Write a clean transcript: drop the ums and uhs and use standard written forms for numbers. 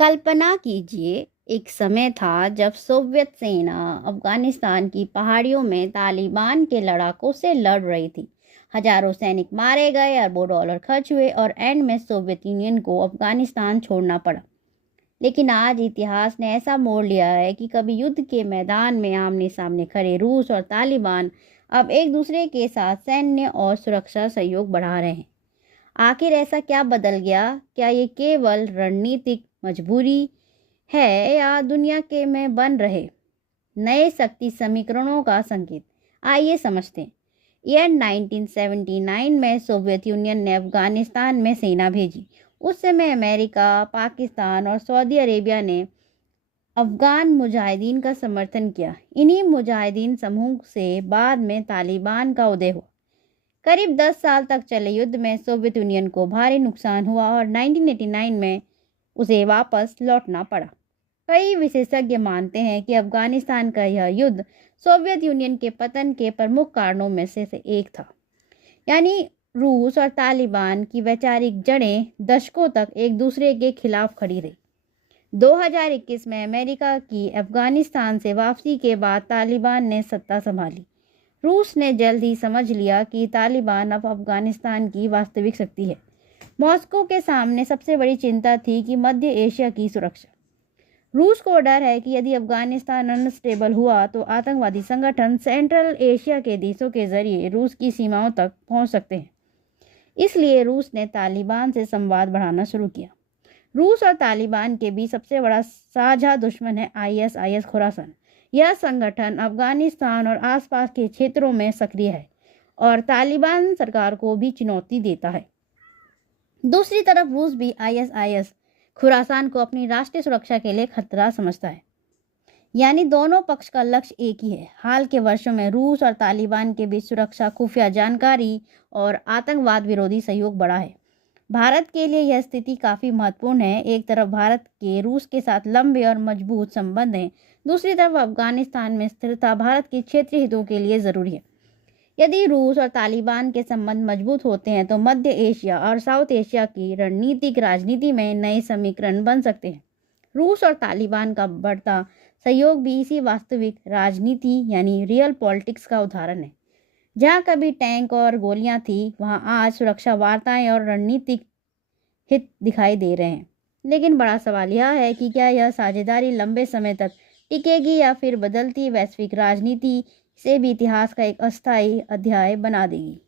कल्पना कीजिए, एक समय था जब सोवियत सेना अफगानिस्तान की पहाड़ियों में तालिबान के लड़ाकों से लड़ रही थी। हजारों सैनिक मारे गए, अरबों डॉलर खर्च हुए और एंड में सोवियत यूनियन को अफगानिस्तान छोड़ना पड़ा। लेकिन आज इतिहास ने ऐसा मोड़ लिया है कि कभी युद्ध के मैदान में आमने सामने खड़े रूस और तालिबान अब एक दूसरे के साथ सैन्य और सुरक्षा सहयोग बढ़ा रहे हैं। आखिर ऐसा क्या बदल गया? क्या ये केवल रणनीतिक मजबूरी है या दुनिया के में बन रहे नए शक्ति समीकरणों का संकेत? आइए समझते हैं। ईयर 1979 में सोवियत यूनियन ने अफगानिस्तान में सेना भेजी। उस समय अमेरिका, पाकिस्तान और सऊदी अरेबिया ने अफगान मुजाहिदीन का समर्थन किया। इन्हीं मुजाहिदीन समूह से बाद में तालिबान का उदय हुआ। करीब 10 साल तक चले युद्ध में सोवियत यूनियन को भारी नुकसान हुआ और 1989 में उसे वापस लौटना पड़ा। कई विशेषज्ञ मानते हैं कि अफगानिस्तान का यह युद्ध सोवियत यूनियन के पतन के प्रमुख कारणों में से एक था। यानी रूस और तालिबान की वैचारिक जड़ें दशकों तक एक दूसरे के खिलाफ खड़ी रही। 2021 में अमेरिका की अफगानिस्तान से वापसी के बाद तालिबान ने सत्ता संभाली। रूस ने जल्द ही समझ लिया कि तालिबान अब अफगानिस्तान की वास्तविक शक्ति है। मॉस्को के सामने सबसे बड़ी चिंता थी कि मध्य एशिया की सुरक्षा। रूस को डर है कि यदि अफगानिस्तान अनस्टेबल हुआ तो आतंकवादी संगठन सेंट्रल एशिया के देशों के जरिए रूस की सीमाओं तक पहुंच सकते हैं। इसलिए रूस ने तालिबान से संवाद बढ़ाना शुरू किया। रूस और तालिबान के बीच सबसे बड़ा साझा दुश्मन है आईएसआईएस खुरासान। यह संगठन अफगानिस्तान और आसपास के क्षेत्रों में सक्रिय है और तालिबान सरकार को भी चुनौती देता है। दूसरी तरफ रूस भी आईएसआईएस खुरासान को अपनी राष्ट्रीय सुरक्षा के लिए खतरा समझता है। यानी दोनों पक्ष का लक्ष्य एक ही है। हाल के वर्षों में रूस और तालिबान के बीच सुरक्षा, खुफिया जानकारी और आतंकवाद विरोधी सहयोग बढ़ा है। भारत के लिए यह स्थिति काफ़ी महत्वपूर्ण है। एक तरफ भारत के रूस के साथ लंबे और मजबूत संबंध हैं, दूसरी तरफ अफगानिस्तान में स्थिरता भारत के क्षेत्रीय हितों के लिए ज़रूरी है। यदि रूस और तालिबान के संबंध मजबूत होते हैं तो मध्य एशिया और साउथ एशिया की रणनीतिक राजनीति में नए समीकरण बन सकते हैं। रूस और तालिबान का बढ़ता सहयोग भी इसी वास्तविक राजनीति यानी रियल पॉलिटिक्स का उदाहरण है। जहाँ कभी टैंक और गोलियां थी, वहाँ आज सुरक्षा वार्ताएं और रणनीतिक हित दिखाई दे रहे हैं। लेकिन बड़ा सवाल यह है कि क्या यह साझेदारी लंबे समय तक टिकेगी या फिर बदलती वैश्विक राजनीति से भी इतिहास का एक अस्थायी अध्याय बना देगी।